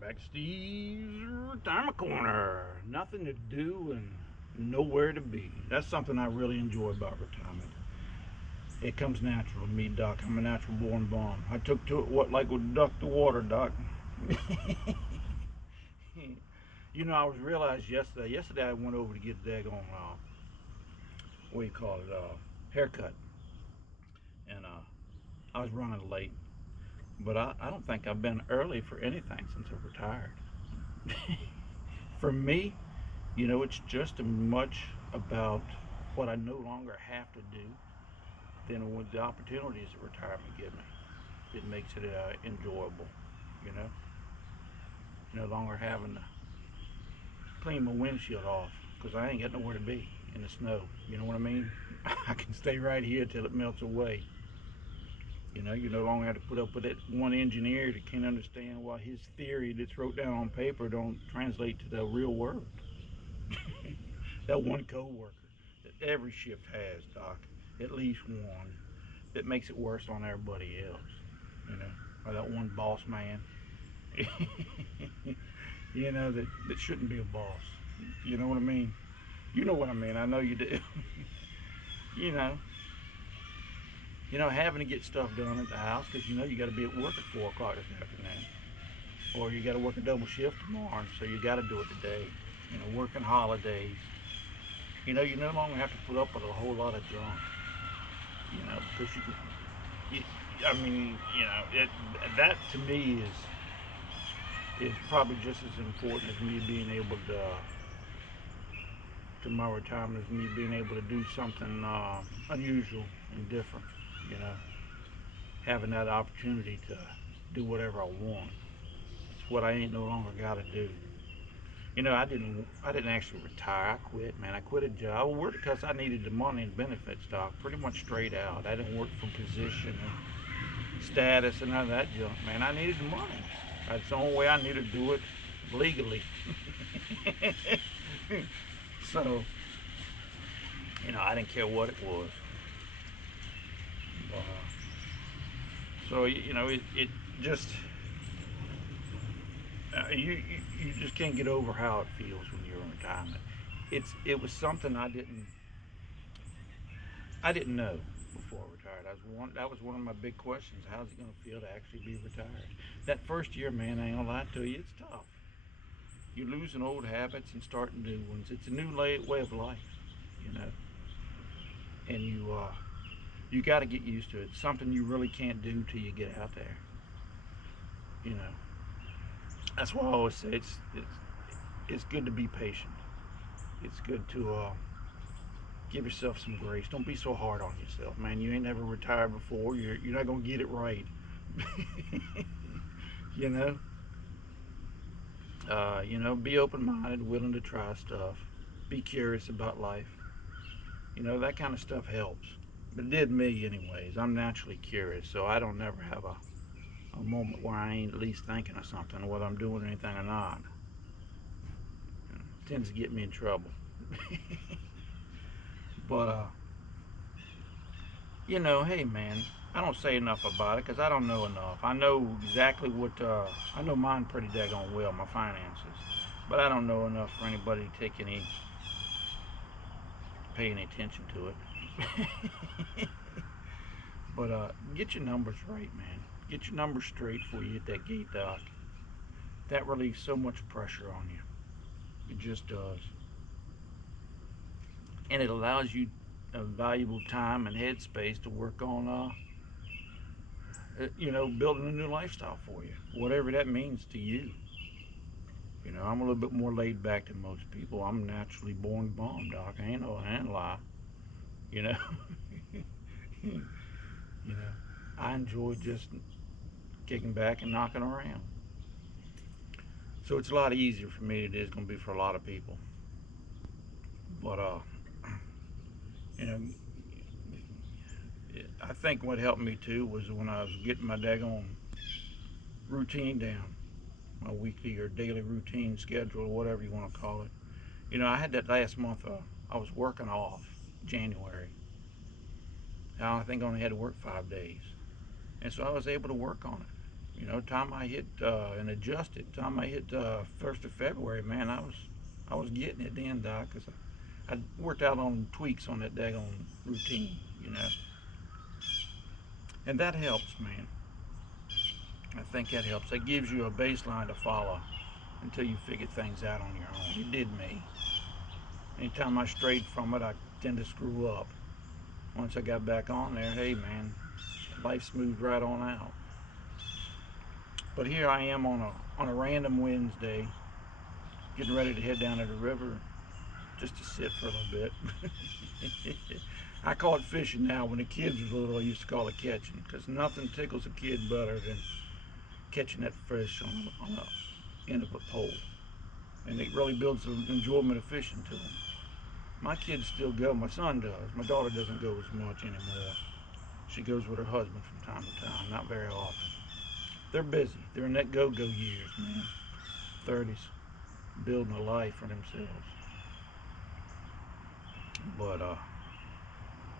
Back to Steve's Retirement Corner. Nothing to do and nowhere to be. That's something I really enjoy about retirement. It comes natural to me, Doc. I'm a natural born bomb. I took to it what like would duck the water, Doc. I was realized yesterday. Yesterday I went over to get a daggone what do you call it, haircut, and I was running late. But I don't think I've been early for anything since I retired. For me, it's just as much about what I no longer have to do than with the opportunities that retirement give me. It makes it enjoyable, you know. No longer having to clean my windshield off because I ain't got nowhere to be in the snow. You know what I mean? I can stay right here till it melts away. You no longer have to put up with that one engineer that can't understand why his theory that's wrote down on paper don't translate to the real world. That one coworker that every shift has, Doc, at least one, that makes it worse on everybody else. Or that one boss man, that shouldn't be a boss. You know what I mean? You know what I mean. I know you do. you know, having to get stuff done at the house because you got to be at work at 4 o'clock this afternoon, or you got to work a double shift tomorrow, so you got to do it today. Working holidays. You no longer have to put up with a whole lot of junk. Because you can. That to me is probably just as important as me being able to my retirement, as me being able to do something unusual and different. You know, having that opportunity to do whatever I want. It's what I ain't no longer got to do. I didn't actually retire. I quit, man. I quit a job. I worked because I needed the money and benefits, Doc. Pretty much straight out. I didn't work for position and status and none of that junk, man. I needed the money. That's the only way I knew to do it legally. So, I didn't care what it was. So, it just you just can't get over how it feels when you're in retirement. It was something I didn't know before I retired. That was one of my big questions. How's it going to feel to actually be retired? That first year, man, I ain't gonna lie to you, it's tough. You're losing old habits and starting new ones. It's a new way of life, and you got to get used to it. It's something you really can't do till you get out there. You know. That's why I always say it's good to be patient. It's good to give yourself some grace. Don't be so hard on yourself, man. You ain't never retired before. You're not gonna get it right. you know. Be open-minded, willing to try stuff. Be curious about life. That kind of stuff helps. But it did me, anyways. I'm naturally curious, so I don't never have a moment where I ain't at least thinking of something, whether I'm doing anything or not. It tends to get me in trouble. But hey man, I don't say enough about it because I don't know enough. I know exactly what I know mine pretty daggone well, my finances, but I don't know enough for anybody to pay any attention to it. But get your numbers right, man. Get your numbers straight before you hit that gate, Doc. That relieves so much pressure on you. It just does. And it allows you a valuable time and headspace to work on, building a new lifestyle for you, whatever that means to you. I'm a little bit more laid back than most people. I'm naturally born bomb, Doc. I ain't lie. You know, you know, I enjoy just kicking back and knocking around. So it's a lot easier for me than it is going to be for a lot of people. But you know, I think what helped me too was when I was getting my daggone routine down, my weekly or daily routine schedule, or whatever you want to call it. I had that last month. I was working off January. I think I only had to work 5 days, and so I was able to work on it. You know, time I hit and adjusted, time I hit 1st of February, man, I was getting it then, Doc, because I worked out on tweaks on that daggone routine, you know, and that helps, man. I think that helps. That gives you a baseline to follow until you figure things out on your own. It did me. Anytime I strayed from it, I tend to screw up. Once I got back on there, hey man, life smoothed right on out. But here I am on a random Wednesday, getting ready to head down to the river just to sit for a little bit. I call it fishing now. When the kids was little, I used to call it catching, because nothing tickles a kid better than catching that fish on the end of a pole. And it really builds the enjoyment of fishing to them. My kids still go. My son does. My daughter doesn't go as much anymore. She goes with her husband from time to time, not very often. They're busy. They're in that go-go years, man. 30s, building a life for themselves. But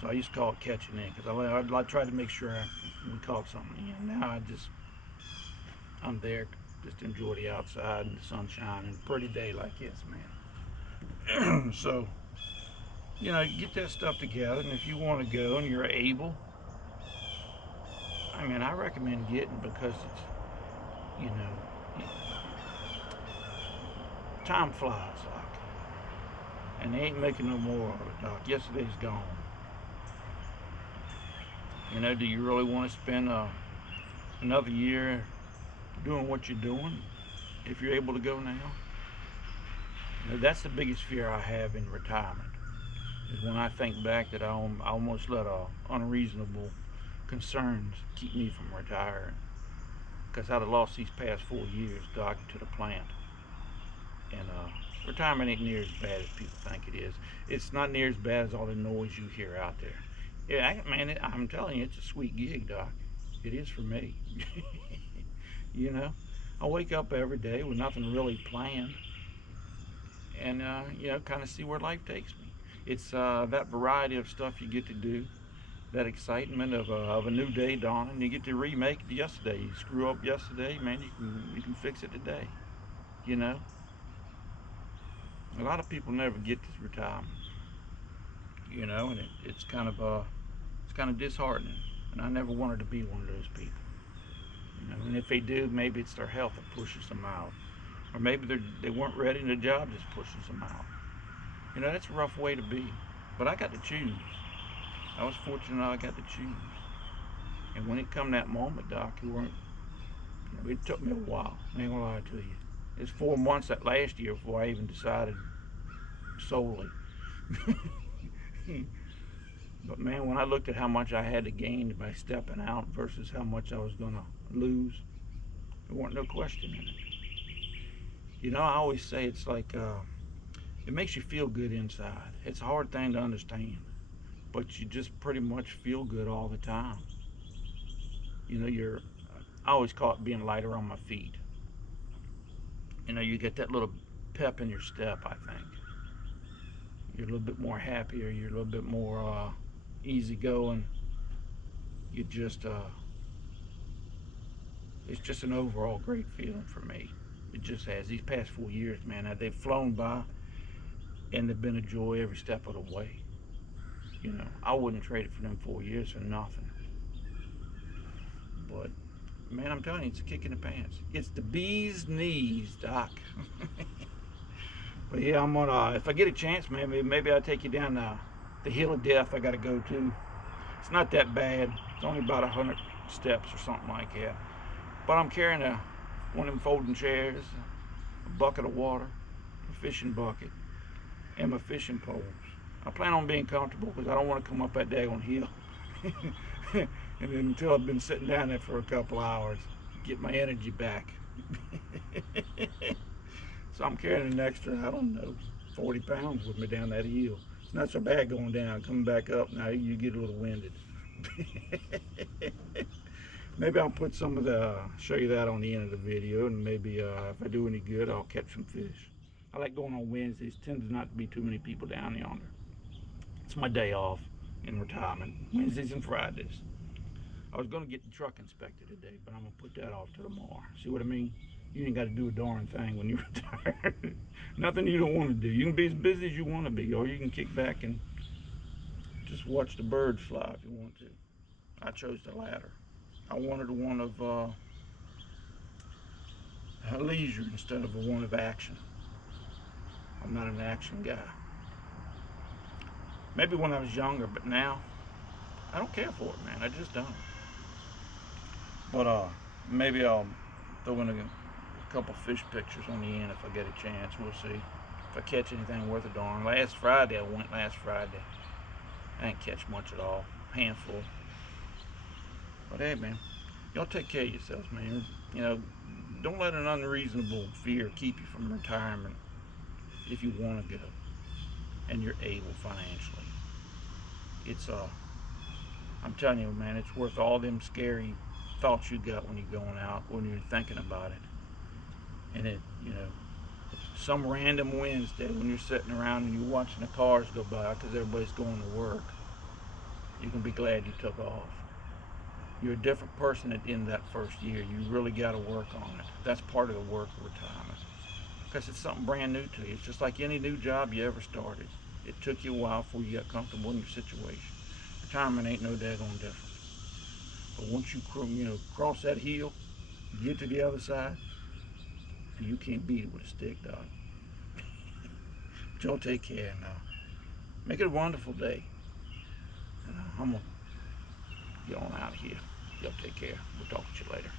so I used to call it catching in, because I tried to make sure we caught something in. Now I'm there just to enjoy the outside and the sunshine and a pretty day like this, man. So, you know, you get that stuff together, and if you want to go and you're able, I mean, I recommend getting, because it's, you know, time flies, Doc, and they ain't making no more of it, Doc. Yesterday's gone. You know, do you really want to spend another year doing what you're doing if you're able to go now? You know, that's the biggest fear I have in retirement, is when I think back that I almost let unreasonable concerns keep me from retiring, because I'd have lost these past 4 years docking to the plant. And retirement ain't near as bad as people think it is. It's not near as bad as all the noise you hear out there. Yeah, man, I'm telling you, it's a sweet gig, Doc. It is for me. You know, I wake up every day with nothing really planned, and you know, kind of see where life takes me. It's that variety of stuff you get to do, that excitement of a new day dawning. You get to remake yesterday. You screw up yesterday, man, you can fix it today. You know, a lot of people never get this retirement. You know, and it's kind of disheartening. And I never wanted to be one of those people. You know, and if they do, maybe it's their health that pushes them out, or maybe they weren't ready and the job just pushes them out. You know, that's a rough way to be. But I got to choose. I was fortunate I got to choose. And when it come that moment, Doc, it took me a while. I ain't gonna lie to you. It's 4 months that last year before I even decided solely. But man, when I looked at how much I had to gain by stepping out versus how much I was gonna lose, there wasn't no question in it. You know, I always say it's like, it makes you feel good inside. It's a hard thing to understand, but you just pretty much feel good all the time. You know, I always call it being lighter on my feet. You know, you get that little pep in your step, I think. You're a little bit more happier, you're a little bit more easygoing. You just, it's just an overall great feeling for me. It just has. These past 4 years, man, they've flown by, and they've been a joy every step of the way. You know, I wouldn't trade it for them 4 years for nothing. But man, I'm telling you, it's a kick in the pants. It's the bee's knees, Doc. But yeah, I'm gonna, if I get a chance, maybe I'll take you down the hill of death I gotta go to. It's not that bad. It's only about 100 steps or something like that. But I'm carrying one of them folding chairs, a bucket of water, a fishing bucket, and my fishing poles. I plan on being comfortable, because I don't want to come up that daggone hill. And then until I've been sitting down there for a couple hours, get my energy back. So I'm carrying an extra, I don't know, 40 pounds with me down that hill. It's not so bad going down. Coming back up, now you get a little winded. Maybe I'll put some of show you that on the end of the video, and maybe if I do any good, I'll catch some fish. I like going on Wednesdays. Tends not to be too many people down yonder. It's my day off in retirement, Wednesdays and Fridays. I was gonna get the truck inspected today, but I'm gonna put that off to tomorrow. See what I mean? You ain't got to do a darn thing when you retire. Nothing you don't want to do. You can be as busy as you want to be, or you can kick back and just watch the birds fly if you want to. I chose the latter. I wanted one of leisure instead of a one of action. I'm not an action guy. Maybe when I was younger, but now I don't care for it, man. I just don't. But maybe I'll throw in a couple fish pictures on the end if I get a chance. We'll see if I catch anything worth a darn. Last Friday I went. Last Friday I didn't catch much at all. Handful. But hey, man, y'all take care of yourselves, man. You know, don't let an unreasonable fear keep you from retirement if you want to go and you're able financially. It's I'm telling you, man, it's worth all them scary thoughts you got when you're going out, when you're thinking about it. And it, you know, some random Wednesday when you're sitting around and you're watching the cars go by because everybody's going to work, you can be glad you took off. You're a different person at the end of that first year. You really got to work on it. That's part of the work of retirement, because it's something brand new to you. It's just like any new job you ever started. It took you a while before you got comfortable in your situation. Retirement ain't no daggone different. But once you cross that hill, get to the other side, you can't beat it with a stick, dog. But y'all take care now. Make it a wonderful day. And I'm gonna get on out of here. Y'all take care. We'll talk to you later.